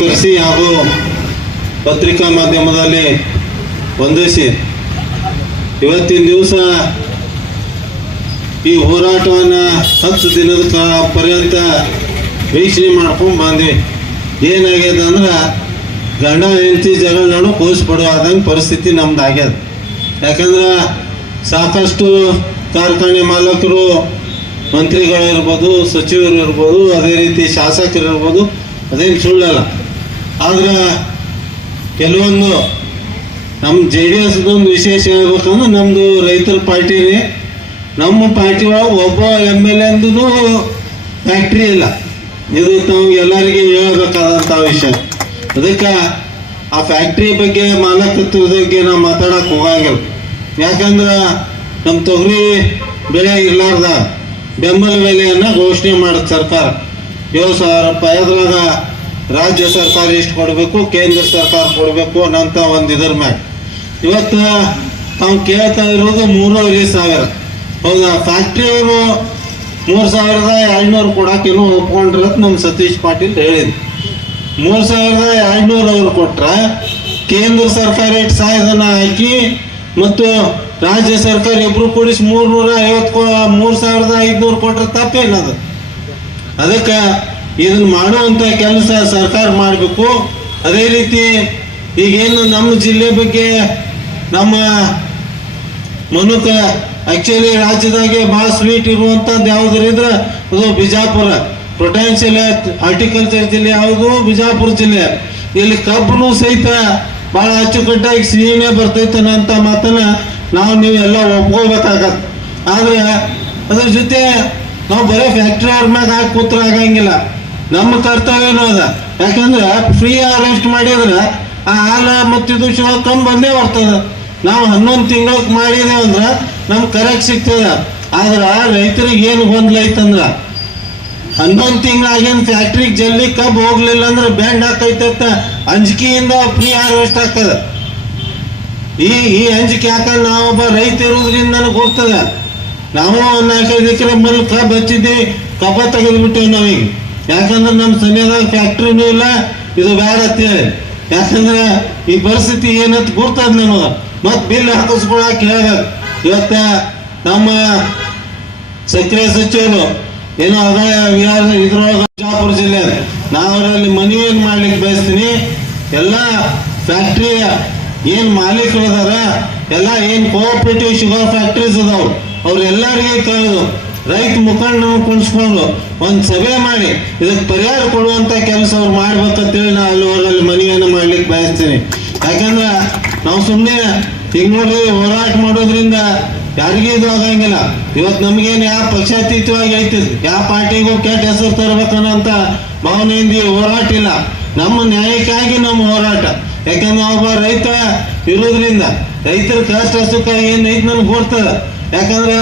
ಕರೆಸಿ ಹಾಗೂ ಪತ್ರಿಕಾ ಮಾಧ್ಯಮದಲ್ಲಿ ವಂದಿಸಿ ಇವತ್ತಿನ ದಿವಸ ಈ ಹೋರಾಟವನ್ನು 10 ದಿನದ ಪರ್ಯಂತ ವೀಕ್ಷಣೆ ಮಾಡ್ಕೊಂಡು ಬಂದ್ವಿ. ಏನಾಗ್ಯದ ಅಂದ್ರೆ ಗಂಡ ಹೆಂಡತಿ ಜಗಳ ನಡು ಕೋಸ್ ಪಡುವಾದಂಗೆ ಪರಿಸ್ಥಿತಿ ನಮ್ದು ಆಗ್ಯದ. ಯಾಕಂದ್ರೆ ಸಾಕಷ್ಟು ಕಾರ್ಖಾನೆ ಮಾಲಕರು, ಮಂತ್ರಿಗಳಿರ್ಬೋದು, ಸಚಿವರು ಇರ್ಬೋದು, ಅದೇ ರೀತಿ ಶಾಸಕರು ಇರ್ಬೋದು, ಅದೇನು ಸುಳ್ಳಲ್ಲ. ಆದ್ರೆ ಕೆಲವೊಂದು ನಮ್ಮ JDS ವಿಶೇಷ ಹೇಳ್ಬೇಕಂದ್ರೆ ನಮ್ಮದು ರೈತರ ಪಾರ್ಟಿನೇ. ನಮ್ಮ ಪಾರ್ಟಿ ಒಳಗೆ ಒಬ್ಬ MLA ಅಂದೂ ಫ್ಯಾಕ್ಟ್ರಿ ಇಲ್ಲ. ಇದು ನಾವು ಎಲ್ಲರಿಗೆ ಹೇಳಬೇಕಾದಂಥ ವಿಷಯ. ಅದಕ್ಕೆ ಆ ಫ್ಯಾಕ್ಟ್ರಿ ಬಗ್ಗೆ, ಮಾಲಕತ್ವದ ಬಗ್ಗೆ ನಾವು ಮಾತಾಡೋಕೆ ಹೋಗಂಗಿಲ್ಲ. ಯಾಕಂದ್ರೆ ನಮ್ಮ ತೊಗರಿ ಬೆಳೆ ಇರಲಾರ್ದ ಬೆಂಬಲ ಬೆಲೆಯನ್ನು ಘೋಷಣೆ ಮಾಡುತ್ತೆ ಸರ್ಕಾರ. 7,000 ರೂಪಾಯಿ. ಅದ್ರಾಗ ರಾಜ್ಯ ಸರ್ಕಾರ ಎಷ್ಟು ಕೊಡಬೇಕು, ಕೇಂದ್ರ ಸರ್ಕಾರ ಕೊಡಬೇಕು ಅನ್ನೋಂಥ ಒಂದು ಇದ್ರ ಮ್ಯಾಗ ಇವತ್ತು ನಾವು ಕೇಳ್ತಾ ಇರೋದು 3,500. ಹೌದಾ? ಫ್ಯಾಕ್ಟ್ರಿಯವರು 3,200 ಕೊಡೋಕೇನೋ ಒಪ್ಕೊಂಡಿರೋದು ನಮ್ಮ ಸತೀಶ್ ಪಾಟೀಲ್ ಹೇಳಿದ್ರು. 3,200 ಅವ್ರು ಕೊಟ್ರೆ ಕೇಂದ್ರ ಸರ್ಕಾರ 8,000 ಹಾಕಿ ಮತ್ತು ರಾಜ್ಯ ಸರ್ಕಾರ ಇಬ್ರು ಕೂಡಿಸಿ 3,500 ಕೊಟ್ರೆ ತಪ್ಪೇನದು? ಅದಕ್ಕೆ ಇದನ್ನು ಮಾಡುವಂಥ ಕೆಲಸ ಸರ್ಕಾರ ಮಾಡಬೇಕು. ಅದೇ ರೀತಿ ಈಗೇನು ನಮ್ಮ ಜಿಲ್ಲೆ ಬಗ್ಗೆ ನಮ್ಮ ಮನುಕ ಆ್ಯಕ್ಚುಲಿ ರಾಜ್ಯದಾಗೆ ಭಾಳ ಸ್ವೀಟ್ ಇರುವಂಥದ್ದು ಯಾವುದರಿದ್ರೆ ಅದು ಬಿಜಾಪುರ. ಪೊಟ್ಯಾನ್ಷಿಯಲ್ ಹಾರ್ಟಿಕಲ್ಚರ್ ಜಿಲ್ಲೆ ಯಾವುದು? ಬಿಜಾಪುರ ಜಿಲ್ಲೆ. ಇಲ್ಲಿ ಕಬ್ಬು ಸಹಿತ ಭಾಳ ಅಚ್ಚುಕಟ್ಟಾಗಿ ಸಿಹಿನೇ ಬರ್ತೈತೆ ಅಂತ ಮಾತನ್ನ ನೀವು ಎಲ್ಲ ಒಪ್ಕೋಬೇಕಾಗತ್ತೆ. ಆದರೆ ಅದ್ರ ಜೊತೆ ನಾವು ಬರೀ ಫ್ಯಾಕ್ಟ್ರಿ ಅವ್ರ ಮ್ಯಾಗ ಹಾಕಿ ಕೂತ್ರ ಆಗಂಗಿಲ್ಲ. ನಮ್ಮ ಕರ್ತವ್ಯನೂ ಅದ. ಯಾಕಂದ್ರೆ ಫ್ರೀ ಅರೆಸ್ಟ್ ಮಾಡಿದ್ರೆ ಆ ಹಾಲು ಮತ್ತು ಇದು ಕಮ್ಮಿ ಬಂದೇ ಬರ್ತದೆ. ನಾವು 11 ತಿಂಗಳಿಗೆ ಮಾಡಿದೇವೆ ಅಂದ್ರೆ ನಮ್ಗೆ ಕರೆಕ್ಟ್ ಸಿಗ್ತದೆ. ಆದ್ರೆ ರೈತರಿಗೆ ಏನು ಗೊಂದಲ ಐತಂದ್ರೆ 11 ತಿಂಗಳಾಗೇನು ಫ್ಯಾಕ್ಟ್ರಿಗೆ ಜಲ್ದಿ ಕಬ್ಬು ಹೋಗ್ಲಿಲ್ಲ ಅಂದ್ರೆ ಬ್ಯಾಂಡ್ ಹಾಕೈತೆ ಅಂಜಿಕೆಯಿಂದ ಫ್ರೀ ಅರೆಸ್ಟ್ ಆಗ್ತದೆ. ಈ ಅಂಜಿಕೆ ಯಾಕಂದ್ರೆ ನಾವೊಬ್ಬ ರೈತ ಇರೋದ್ರಿಂದ ನನಗೆ ಗೊತ್ತದ. ನಾವು 4-5 ಎಕರೆ ಮೇಲೆ ಕಬ್ಬು ಹಚ್ಚಿದ್ವಿ, ಕಬ್ಬ ತೆಗೆದ್ಬಿಟ್ಟೇವೆ ನಾವೀಗ. ಯಾಕಂದ್ರೆ ನಮ್ಮ ಸಮಯದಾಗ ಫ್ಯಾಕ್ಟ್ರಿನೂ ಇಲ್ಲ, ಇದು ಬೇಡ ಅಂತೇಳಿ. ಯಾಕಂದ್ರೆ ಈ ಪರಿಸ್ಥಿತಿ ಏನಂತ ಗೊತ್ತದ ನಮಗೆ. ಮತ್ತು ಬಿಲ್ ಹಾಕಿಸ್ಕೊಳಕ್ಕೆ ಹೇಳ್ಬೇಕು. ಇವತ್ತು ನಮ್ಮ ಸಕ್ರಿಯ ಸಚಿವರು ಏನೋ ಇದ್ರೊಳಗೆ ಬಿಜಾಪುರ ಜಿಲ್ಲೆ ನಾವು ಅವರಲ್ಲಿ ಮನವಿಯನ್ನು ಮಾಡ್ಲಿಕ್ಕೆ ಬಯಸ್ತೀನಿ. ಎಲ್ಲ ಫ್ಯಾಕ್ಟ್ರಿಯ ಏನು ಮಾಲೀಕರು ಅದಾರ, ಎಲ್ಲ ಏನು ಕೋಆಪರೇಟಿವ್ ಶುಗರ್ ಫ್ಯಾಕ್ಟ್ರೀಸ್ ಅದಾವು, ಅವ್ರೆಲ್ಲರಿಗೆ ಕರೆದು ರೈತ ಮುಖಂಡರನ್ನು ಕುಣಿಸ್ಕೊಂಡು ಒಂದು ಸಭೆ ಮಾಡಿ ಇದಕ್ಕೆ ಪರಿಹಾರ ಕೊಡುವಂಥ ಕೆಲಸ ಅವ್ರು ಮಾಡ್ಬೇಕಂತೇಳಿ ನಾನು ಅಲ್ಲಿವರಲ್ಲಿ ಮನವಿಯನ್ನು ಮಾಡ್ಲಿಕ್ಕೆ ಬಯಸ್ತೀನಿ. ಯಾಕಂದ್ರೆ ನಾವು ಸುಮ್ಮನೆ ಈಗ ನೋಡ್ರಿ ಹೋರಾಟ ಮಾಡೋದ್ರಿಂದ ಯಾರಿಗೂ ಇದು ಆಗಂಗಿಲ್ಲ. ಇವತ್ತು ನಮಗೇನು ಯಾವ ಪಕ್ಷಾತೀತವಾಗಿ ಐತಿದ್, ಯಾವ ಪಾರ್ಟಿಗೂ ಕೆಟ್ಟ ಹೆಸರು ತರಬೇಕನ್ನೋಂಥ ಭಾವನೆಯಿಂದ ಹೋರಾಟ ಇಲ್ಲ. ನಮ್ಮ ನ್ಯಾಯಕ್ಕಾಗಿ ನಮ್ಮ ಹೋರಾಟ. ಯಾಕಂದ್ರೆ ಒಬ್ಬ ರೈತ ಇರೋದ್ರಿಂದ ರೈತರ ಕಷ್ಟ ಸುಖ ಏನೈತೆ ನನಗೆ ಗೊತ್ತದ. ಯಾಕಂದ್ರೆ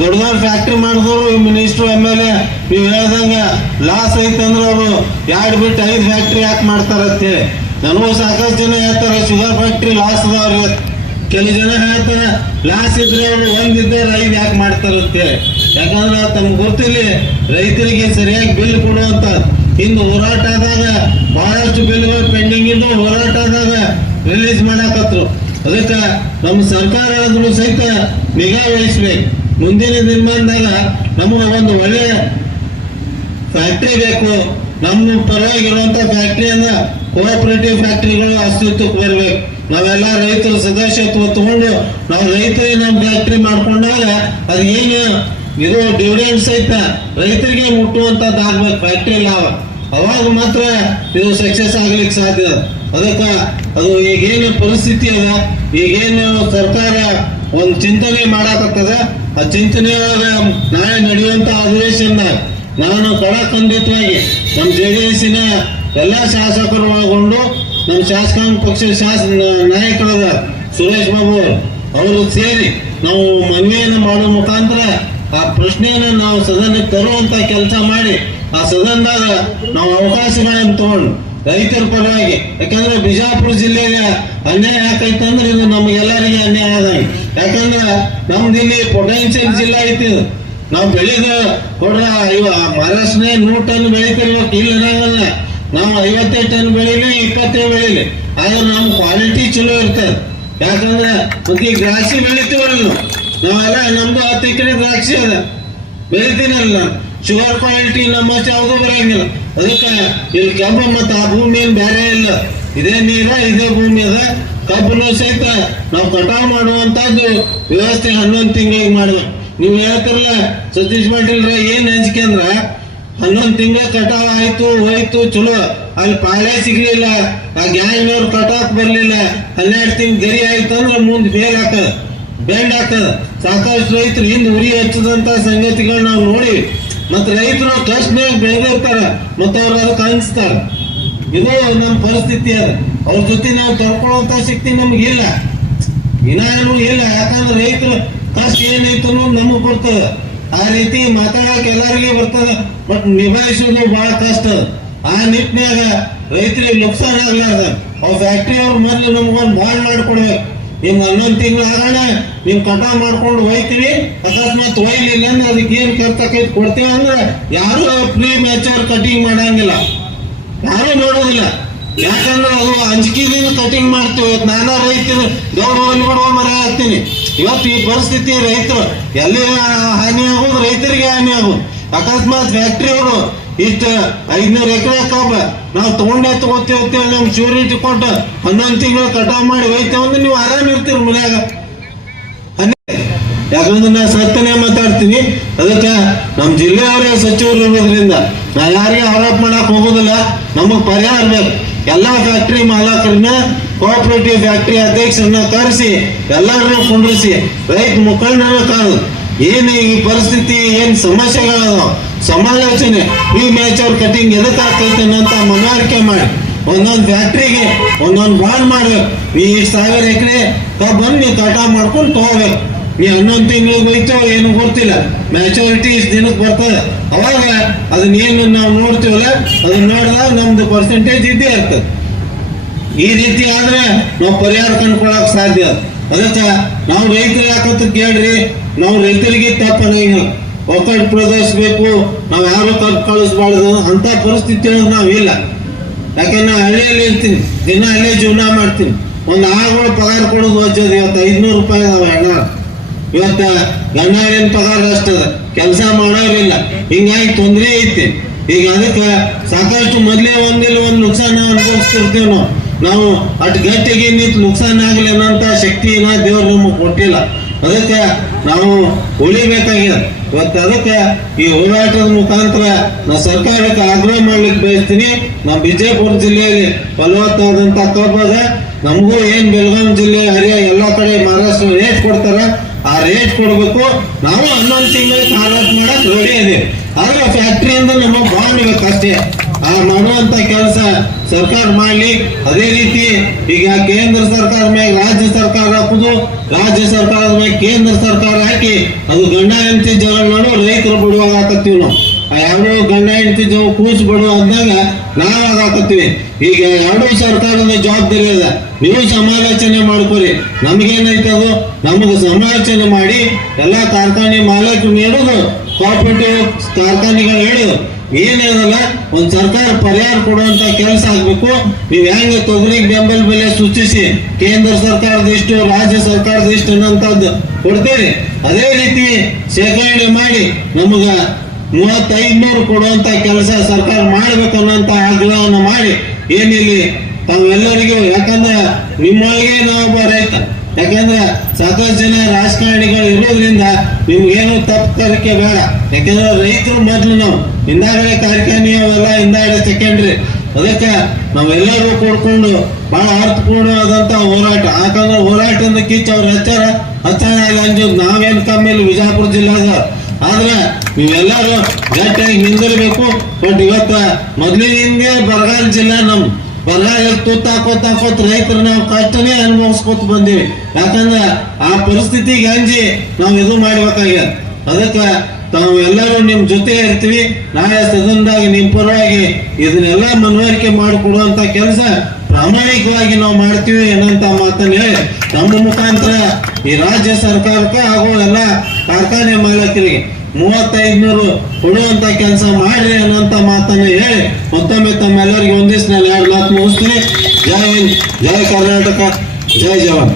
ದೊಡ್ಡ ಫ್ಯಾಕ್ಟ್ರಿ ಮಾಡಿದವರು ಮಿನಿಸ್ಟ್ರು MLA ನೀವು ಹೇಳ್ದಂಗೆ ಲಾಸ್ ಐತಂದ್ರೆ ಅವರು 2 ಬಿಟ್ಟು 5 ಫ್ಯಾಕ್ಟ್ರಿ ಯಾಕೆ ಮಾಡ್ತಾರಂತೇಳಿ ನನಗೂ ಸಾಕಷ್ಟು ಜನ ಹೇಳ್ತಾರೆ ಶುಗರ್ ಫ್ಯಾಕ್ಟ್ರಿ ಲಾಸ್ ಅದಾವ್ರಿ. ಕೆಲವು ಜನ ಹೇಳ್ತಾರೆ ಲಾಸ್ ಇದ್ರೆ ಅವರು 1 ಇದ್ದಾರೆ 5 ಯಾಕೆ ಮಾಡ್ತಾರಂತೇಳಿ. ಯಾಕಂದ್ರೆ ತಮ್ಗೆ ಗೊತ್ತಿಲ್ಲ ರೈತರಿಗೆ ಸರಿಯಾಗಿ ಬಿಲ್ ಕೊಡುವಂತ. ಹಿಂದೆ ಹೋರಾಟ ಆದಾಗ ಬಹಳಷ್ಟು ಬಿಲ್ಗಳು ಪೆಂಡಿಂಗ್ ಇದ್ದು ಹೋರಾಟ ಆದಾಗ ರಿಲೀಸ್ ಮಾಡಾಕತ್ರು. ಅದಕ್ಕೆ ನಮ್ಮ ಸರ್ಕಾರ ಆದ್ರೂ ಸಹಿತ ನಿಗಾ ವಹಿಸ್ಬೇಕು. ಮುಂದಿನ ದಿನಮಾನದಾಗ ನಮಗೆ ಒಂದು ಒಳ್ಳೆಯ ಫ್ಯಾಕ್ಟ್ರಿ ಬೇಕು. ನಮ್ಮ ಪರವಾಗಿರುವಂಥ ಫ್ಯಾಕ್ಟ್ರಿಯನ್ನ ಕೋಆಪರೇಟಿವ್ ಫ್ಯಾಕ್ಟ್ರಿಗಳು ಅಸ್ತಿತ್ವಕ್ಕೆ ಬರಬೇಕು. ನಾವೆಲ್ಲ ರೈತರ ಸದಸ್ಯತ್ವ ತಗೊಂಡು ನಾವು ರೈತರಿಗೆ ನಮ್ಮ ಫ್ಯಾಕ್ಟ್ರಿ ಮಾಡ್ಕೊಂಡಾಗ ಅದು ಏನು ಇದು ಡಿವಿಡೆಂಡ್ಸ್ ಐತ ರೈತರಿಗೆ ಮುಟ್ಟುವಂಥದ್ದು ಆಗ್ಬೇಕು ಫ್ಯಾಕ್ಟ್ರಿ ಲಾಭ. ಅವಾಗ ಮಾತ್ರ ಇದು ಸಕ್ಸಸ್ ಆಗ್ಲಿಕ್ಕೆ ಸಾಧ್ಯ. ಅದಕ್ಕೆ ಅದು ಈಗೇನು ಪರಿಸ್ಥಿತಿ ಅದ, ಈಗೇನು ಸರ್ಕಾರ ಒಂದು ಚಿಂತನೆ ಮಾಡಾಕತ್ತದ, ಆ ಚಿಂತನೆಯೊಳಗ ನಾಳೆ ನಡೆಯುವಂಥ ಅಧಿವೇಶನದಾಗ ನಾನು ಖಂಡಿತವಾಗಿ ನಮ್ಮ JDS ಎಲ್ಲ ಶಾಸಕರು ಒಳಗೊಂಡು ನಮ್ಮ ಶಾಸಕಾಂಗ ಪಕ್ಷದ ನಾಯಕರಾದ ಸುರೇಶ್ ಬಾಬು ಅವರು ಸೇರಿ ನಾವು ಮನವಿಯನ್ನು ಮಾಡೋ ಮುಖಾಂತರ ಆ ಪ್ರಶ್ನೆಯನ್ನು ನಾವು ಸದನಕ್ಕೆ ತರುವಂಥ ಕೆಲಸ ಮಾಡಿ ಆ ಸದನದಾಗ ನಾವು ಅವಕಾಶಗಳನ್ನು ತಗೊಂಡು ರೈತರ ಪರವಾಗಿ. ಯಾಕಂದ್ರೆ ಬಿಜಾಪುರ ಜಿಲ್ಲೆಗೆ ಅನ್ಯಾಯ ಯಾಕೈತಂದ್ರೆ ಇದು ನಮಗೆಲ್ಲರಿಗೆ ಅನ್ಯಾಯ ಆದ. ಯಾಕಂದ್ರೆ ನಮ್ದು ಇಲ್ಲಿ ಪೊಟೆನ್ಷಿಯಲ್ ಜಿಲ್ಲಾ ಐತಿ. ನಾವು ಬೆಳೆದ ಕೊಡ್ರ ಇವ ಮಹಾರಾಷ್ಟ್ರನೇ 100 ಟನ್ ಬೆಳಿತಿರ್ಬೇಕು, ಇಲ್ಲ ನಾವು 50 ಟನ್ ಬೆಳಿಲಿ 20 ಬೆಳಿಲಿ ಆದ್ರೆ ನಮ್ಮ ಕ್ವಾಲಿಟಿ ಚಲೋ ಇರ್ತದೆ. ಯಾಕಂದ್ರೆ ಮತ್ತೆ ಈ ದ್ರಾಕ್ಷಿ ಬೆಳಿತೀವಲ್ಲ ನಾವೆಲ್ಲ, ನಮ್ದು 10 ಎಕರೆ ದ್ರಾಕ್ಷಿ ಅದ ಬೆಳಿತೀನಲ್ಲ, ಶುಗರ್ ಕ್ವಾಲಿಟಿ ನಮ್ಮ ಯಾವುದು ಬರಂಗಿಲ್ಲ. ಅದಕ್ಕೆ ಇಲ್ಲಿ ಕೆಂಪು ಮತ್ತು ಆ ಭೂಮಿ ಏನು ಬೇರೆ ಇಲ್ಲ, ಇದೇ ನೀರ ಇದೇ ಭೂಮಿ ಅದ. ಕಬ್ಬನ್ನು ಸಹಿತ ನಾವು ಕಟಾವು ಮಾಡುವಂತದ್ದು ವ್ಯವಸ್ಥೆ 11 ತಿಂಗಳಿಗೆ ಮಾಡ್ಬೇಕು. ನೀವು ಹೇಳ್ತಿರಲ್ಲ ಸತೀಶ್ ಪಾಟೀಲ್ರ ಏನ್ ಅಂಜಿಕೆ ಅಂದ್ರ 11 ತಿಂಗಳ ಕಟಾವ್ ಆಯ್ತು ಹೋಯ್ತು ಚಲೋ, ಅಲ್ಲಿ ಪಾಳೆ ಸಿಗ್ಲಿಲ್ಲ, ಆ ಗ್ಯಾಂಗ್ನವ್ರು ಕಟಾಕ್ ಬರ್ಲಿಲ್ಲ, 12 ತಿಂಗ್ ಗರಿ ಆಯ್ತು ಅಂದ್ರೆ ಮುಂದೆ ಫೇಲ್ ಹಾಕದ, ಬೆಂಡ್ ಹಾಕದ. ಸಾಕಷ್ಟು ರೈತರು ಹಿಂದೆ ಉರಿ ಹಚ್ಚದಂತ ಸಂಗತಿಗಳು ನಾವು ನೋಡಿ, ಮತ್ ರೈತರು ಕಷ್ಟನಾಗ ಬೆಳೆದಿರ್ತಾರ, ಮತ್ತ ಅವ್ರು ಅದಕ್ಕೆ ಅನ್ಸ್ತಾರ. ಇದು ನಮ್ಮ ಪರಿಸ್ಥಿತಿ ಅದ. ಅವ್ರ ಜೊತೆ ನಾವು ತಡ್ಕೊಳ್ಳುವಂತ ಶಕ್ತಿ ನಮ್ಗಿಲ್ಲ, ಇನ್ನಾನು ಇಲ್ಲ. ಯಾಕಂದ್ರೆ ರೈತರು ಕಷ್ಟ ಏನೈತು ಅನ್ನೋದು ನಮಗ್ ಬರ್ತದ. ಆ ರೀತಿ ಮಾತಾಡಕ್ ಎಲ್ಲರಿಗೂ ಬರ್ತದ, ಬಟ್ ನಿಭಾಯಿಸೋದು ಬಹಳ ಕಷ್ಟ. ಆ ನಿಟ್ಟಿನಾಗ ರೈತರಿಗೆ ನುಕ್ಸಾನ ಆಗ್ಲಾರ್ದ ಅವ್ ಫ್ಯಾಕ್ಟ್ರಿ ಅವ್ರು ಮೊದ್ಲು ನಮ್ಗೊಂದು ಬಾಂಡ್ ಮಾಡ್ಕೊಡ್ಬೇಕು. ಹಿಂಗ 11 ತಿಂಗಳು ಆಗೋಣ ನಿಮ್ ಕಟಾವ್ ಮಾಡ್ಕೊಂಡು ಹೋಯ್ತೀವಿ, ಅಕಸ್ಮಾತ್ ಒಯ್ಲಿಲ್ಲ ಅಂದ್ರೆ ಅದಕ್ಕೆ ಏನ್ ಖರ್ಚಕೈತಿ ಕೊಡ್ತೀವಿ ಅಂದ್ರೆ ಯಾರು ಪ್ರೀ ಮ್ಯಾಚರ್ ಕಟಿಂಗ್ ಮಾಡಂಗಿಲ್ಲ, ಯಾರು ನೋಡೋದಿಲ್ಲ. ಯಾಕಂದ್ರೆ ಅದು ಅಂಜಿಕೆದಿಂದ ಕಟಿಂಗ್ ಮಾಡ್ತೀವಿ. ಇವತ್ತು ನಾನಾ ರೈತರು ಗೌರವ ಬಿಡುವ ಮರ ಹಾಕ್ತೀನಿ. ಇವತ್ತು ಈ ಪರಿಸ್ಥಿತಿ ರೈತರು ಎಲ್ಲಿ ಹಾನಿ ಆಗೋದು, ರೈತರಿಗೆ ಹಾನಿ ಆಗೋದು. ಅಕಸ್ಮಾತ್ ಫ್ಯಾಕ್ಟ್ರಿ ಅವರು ಇಷ್ಟ 500 ಎಕರೆ ಕಬ್ಬ ನಾವು ತಗೋತೀವಿ ನಮ್ಗೆ ಶ್ಯೂರಿಟಿ ಕೊಟ್ಟು 11 ತಿಂಗಳು ಕಟಾವ್ ಮಾಡಿ ಹೋಯ್ತೇವಂದ್ರೆ ನೀವು ಆರಾಮ್ ಇರ್ತೀರಿ ಮನ್ಯಾಗ. ಯಾಕಂದ್ರೆ ನಾ ಸತ್ತನೇ ಮಾತಾಡ್ತೀನಿ. ಅದಕ್ಕೆ ನಮ್ಮ ಜಿಲ್ಲೆಯವರೇ ಸಚಿವರು ಇರೋದ್ರಿಂದ ನಾ ಯಾರಿಗೆ ಆರೋಪ ಮಾಡಕ್ ಹೋಗೋದಿಲ್ಲ. ನಮಗ್ ಪರಿಹಾರ ಬೇಕು. ಎಲ್ಲಾ ಫ್ಯಾಕ್ಟ್ರಿ ಮಾಲಕರನ್ನ, ಕೋಆಪರೇಟಿವ್ ಫ್ಯಾಕ್ಟ್ರಿ ಅಧ್ಯಕ್ಷರನ್ನ ಕರೆಸಿ ಎಲ್ಲರನ್ನೂ ಕುಂಡ್ರಿಸಿ ರೈತ ಮುಖಂಡರನ್ನ ಕಾದು ಏನ್ ಈ ಪರಿಸ್ಥಿತಿ, ಏನ್ ಸಮಸ್ಯೆಗಳದಾವ ಸಮಾಲೋಚನೆ, ಪ್ರೀ ಮ್ಯಾಚರ್ ಕಟಿಂಗ್ ಎದಕ್ ಆಗ್ತೈತೆ ಅಂತ ಮನವರಿಕೆ ಮಾಡಿ ಒಂದೊಂದು ಫ್ಯಾಕ್ಟ್ರಿಗೆ ಒಂದೊಂದು ಬಾಂಡ್ ಮಾಡ್ಬೇಕು. ಈ 1000 ಎಕರೆ ಕಬ್ಬನ್ನು ನೀವು ಕಟಾವ್ ಮಾಡ್ಕೊಂಡು ತಗೋಬೇಕು. ಈ 11 ತಿಂಗಳಿಗೆ ಹೋಯ್ತು ಏನು ಗೊತ್ತಿಲ್ಲ, ಮ್ಯಾಚುರಿಟಿ ಇಷ್ಟು ದಿನಕ್ಕೆ ಬರ್ತದೆ. ಅವಾಗ ಅದನ್ನೇನು ನಾವು ನೋಡ್ತೀವಲ್ಲ, ಅದನ್ನ ನೋಡಿದಾಗ ನಮ್ದು ಪರ್ಸೆಂಟೇಜ್ ಇದ್ದೇ ಆಗ್ತದೆ. ಈ ರೀತಿ ಆದ್ರೆ ನಾವು ಪರಿಹಾರ ಕಂಡ್ಕೊಳಕ್ ಸಾಧ್ಯ. ಅದಕ್ಕೆ ನಾವು ರೈತರು ಯಾಕಂತ ಕೇಳ್ರಿ, ನಾವು ರೈತರಿಗೆ ತಪ್ಪನಂಗಿಲ್ಲ, ಒಕ್ಕಟ್ಟು ಪ್ರದರ್ಶಿಸಬೇಕು, ನಾವು ಯಾರು ಕಬ್ಬು ಕಳಿಸ್ಬಾರ್ದು ಅಂತ ಪರಿಸ್ಥಿತಿ ನಾವಿಲ್ಲ. ಯಾಕಂದ್ರೆ ನಾ ಹಳ್ಳಿಯಲ್ಲಿ ಇರ್ತೀನಿ, ದಿನ ಹಳ್ಳಿ ಜೀವನ ಮಾಡ್ತೀನಿ. ಒಂದು ಆಳುಗಳು ಪಗಾರ ಕೊಡೋದು ವಜ್ಜದ. ಇವತ್ತು 500 ರೂಪಾಯಿ ಅದಾವ ಹೆಣ್ಣ. ಇವತ್ತ ಗಂಡನ ಪಗಾರ ಅಷ್ಟದ, ಕೆಲಸ ಮಾಡೋರಿಲ್ಲ, ಹಿಂಗಾಗಿ ತೊಂದರೆ ಐತಿ. ಈಗ ಅದಕ್ಕೆ ಸಾಕಷ್ಟು ಮೊದ್ಲೇ ಒಂದಿಲ್ಲ ಒಂದು ನುಕ್ಸಾನ ಅನುಭವಿಸ್ತಿರ್ತೀವಿ. ನಾವು ಅಟ್ ಗಟ್ಟಿಗೆ ನಿಂತು ನುಕ್ಸಾನ ಆಗ್ಲಿ ಅನ್ನೋಂತ ಶಕ್ತಿನ ದೇವ್ರು ನಮಗೆ ಕೊಟ್ಟಿಲ್ಲ. ಅದಕ್ಕೆ ನಾವು ಉಳಿಬೇಕಾಗಿದೆ. ಇವತ್ತು ಅದಕ್ಕೆ ಈ ಹೋರಾಟದ ಮುಖಾಂತರ ನಾ ಸರ್ಕಾರಕ್ಕೆ ಆಗ್ರಹ ಮಾಡ್ಲಿಕ್ಕೆ ಬಯಸ್ತೀನಿ. ನಮ್ಮ ವಿಜಯಪುರ ಜಿಲ್ಲೆಯಲ್ಲಿ ಫಲವತ್ತಾದಂತ ಕಬ್ಬದ, ನಮಗೂ ಏನ್ ಬೆಳಗಾವಿ ಜಿಲ್ಲೆ, ಹರಿಯ ಎಲ್ಲಾ ಕಡೆ ಮಹಾರಾಷ್ಟ್ರ ರೇಟ್ ಕೊಡ್ತಾರ, ಆ ರೇಟ್ ಕೊಡ್ಬೇಕು. ನಾವು 11 ತಿಂಗಳಿಗೆ ಹಾರಾಟ ಮಾಡಕ್ ರೆಡಿ ಅದೇ. ಆದ್ರೆ ಫ್ಯಾಕ್ಟ್ರಿಯಿಂದ ನಮಗೆ ಬಾಂಡ್ ಬೇಕಷ್ಟೇ. ಆ ಮಾಡುವಂತ ಕೆಲಸ ಸರ್ಕಾರ ಮಾಡ್ಲಿ. ಅದೇ ರೀತಿ ಈಗ ಕೇಂದ್ರ ಸರ್ಕಾರ ಮ್ಯಾಗ ರಾಜ್ಯ ಸರ್ಕಾರ ಹಾಕುದು, ರಾಜ್ಯ ಸರ್ಕಾರದ ಮ್ಯಾಗ ಕೇಂದ್ರ ಸರ್ಕಾರ ಹಾಕಿ ಅದು ಗಂಡ ಹೆಂಡತಿ ಜಗಳ ಮಾಡೋ ರೈತರು ಬಿಡುವಾಗ ಹಾಕತ್ತೀವಿ. ನಾವು ಆ ಎರಡು ಗಂಡ ಹೆಂಡತಿ ಕೂಸ್ ಬಿಡುವ ಅಂದಾಗ ನಾವ್ ಹಾಕತ್ತೀವಿ. ಈಗ ಎರಡು ಸರ್ಕಾರದ ಜವಾಬ್ದಾರಿ ಅದ, ನೀವು ಸಮಾಲೋಚನೆ ಮಾಡ್ಕೊರಿ. ನಮ್ಗೇನೈತದು, ನಮಗ್ ಸಮಾಲೋಚನೆ ಮಾಡಿ ಎಲ್ಲಾ ಕಾರ್ಖಾನೆ ಮಾಲಕರು ಹೇಳುದು, ಕೋಆಪರೇಟಿವ್ ಕಾರ್ಖಾನೆಗಳು ಹೇಳುದು ಏನೇನಲ್ಲ ಒಂದ್ ಸರ್ಕಾರ ಪರಿಹಾರ ಕೊಡುವಂತ ಕೆಲಸ ಆಗ್ಬೇಕು. ನೀವ್ ಹೆಂಗ ತೊಗರಿಗೆ ಬೆಂಬಲ ಬೆಲೆ ಸೂಚಿಸಿ ಕೇಂದ್ರ ಸರ್ಕಾರದ ಇಷ್ಟು, ರಾಜ್ಯ ಸರ್ಕಾರದ ಇಷ್ಟು ಅನ್ನೋಂಥದ್ದು ಕೊಡ್ತೇವೆ, ಅದೇ ರೀತಿ ಶೇಖರಣೆ ಮಾಡಿ ನಮಗ 3500 ಕೊಡುವಂತ ಕೆಲಸ ಸರ್ಕಾರ ಮಾಡ್ಬೇಕು ಅನ್ನೋಂತ ಆಗ್ರಹವನ್ನು ಮಾಡಿ ಏನಿಲ್ಲಿ ತಾವೆಲ್ಲರಿಗೂ. ಯಾಕಂದ್ರೆ ನಿಮ್ಮೊಳಗೆ ನಾವೊಬ್ಬ ರೈತ, ಯಾಕಂದ್ರೆ ಸಾಕಷ್ಟು ಜನ ರಾಜಕಾರಣಿಗಳು ಇರೋದ್ರಿಂದ ನಿಮ್ಗೇನು ತಪ್ಪರಿಕೆ ಬೇಡ. ಯಾಕಂದ್ರೆ ರೈತರು ಮೊದ್ಲು, ನಾವು ಹಿಂದಾಗಡೆ ಕಾರ್ಖಾನೆ ಅವೆಲ್ಲ ಹಿಂದಾಗಡೆ ಸೆಕೆಂಡ್ರಿ. ಅದಕ್ಕೆ ನಾವೆಲ್ಲರೂ ಕೂಡ್ಕೊಂಡು ಬಹಳ ಅರ್ಥಪೂರ್ಣವಾದಂತ ಹೋರಾಟ. ಯಾಕಂದ್ರೆ ಹೋರಾಟದಿಂದ ಕಿಚ್ಚ ಅವ್ರು ಹಚ್ಚಾರ ಅಂಜೋದು ನಾವೇನ್ ಕಮ್ಮಿ ವಿಜಯಪುರ ಜಿಲ್ಲಾದ. ಆದ್ರೆ ನೀವೆಲ್ಲರೂ ಗಟ್ಟಿಯಾಗಿ ನಿಂದಿರ್ಬೇಕು. ಬಟ್ ಇವತ್ತ ಮೊದ್ಲಿನಿಂದ ಬರಗಾಲ ಜಿಲ್ಲಾ ನಮ್ ಬರಗಾಲ ತುತ್ತಾಕೋತ್ ರೈತರು ನಾವು ಕಷ್ಟನೇ ಅನುಭವಿಸ್ಕೊತ ಬಂದೀವಿ. ಯಾಕಂದ್ರೆ ಆ ಪರಿಸ್ಥಿತಿಗೆ ಅಂಜಿ ನಾವು ಇದು ಮಾಡ್ಬೇಕಾಗ್ಯದ. ಅದಕ್ಕೆ ತಾವು ಎಲ್ಲರೂ ನಿಮ್ ಜೊತೆ ಇರ್ತೀವಿ. ನಾಳೆ ಸದನದಾಗ ನಿಮ್ ಪರವಾಗಿ ಇದನ್ನೆಲ್ಲ ಮನವರಿಕೆ ಮಾಡಿಕೊಡುವಂತ ಕೆಲಸ ಪ್ರಾಮಾಣಿಕವಾಗಿ ನಾವು ಮಾಡ್ತೀವಿ ಅನ್ನೋಂತ ಮಾತನ್ನ ಹೇಳಿ ನಮ್ಮ ಮುಖಾಂತರ ಈ ರಾಜ್ಯ ಸರ್ಕಾರಕ್ಕೆ ಹಾಗೂ ಎಲ್ಲ ಕಾರ್ಖಾನೆ ಮಾಲಕರಿಗೆ 3500 ಕೊಡುವಂತ ಕೆಲಸ ಮಾಡ್ರಿ ಅನ್ನುವಂತ ಮಾತನ್ನ ಹೇಳಿ ಮತ್ತೊಮ್ಮೆ ತಮ್ಮೆಲ್ಲರಿಗೆ ಒಂದಿವ್ಸ ನಾನು 2 ಮಾತು ಮುಗಿಸ್ತೀನಿ. ಜೈ ಹಿಂದ್, ಜೈ ಕರ್ನಾಟಕ, ಜೈ ಜವಾನ್.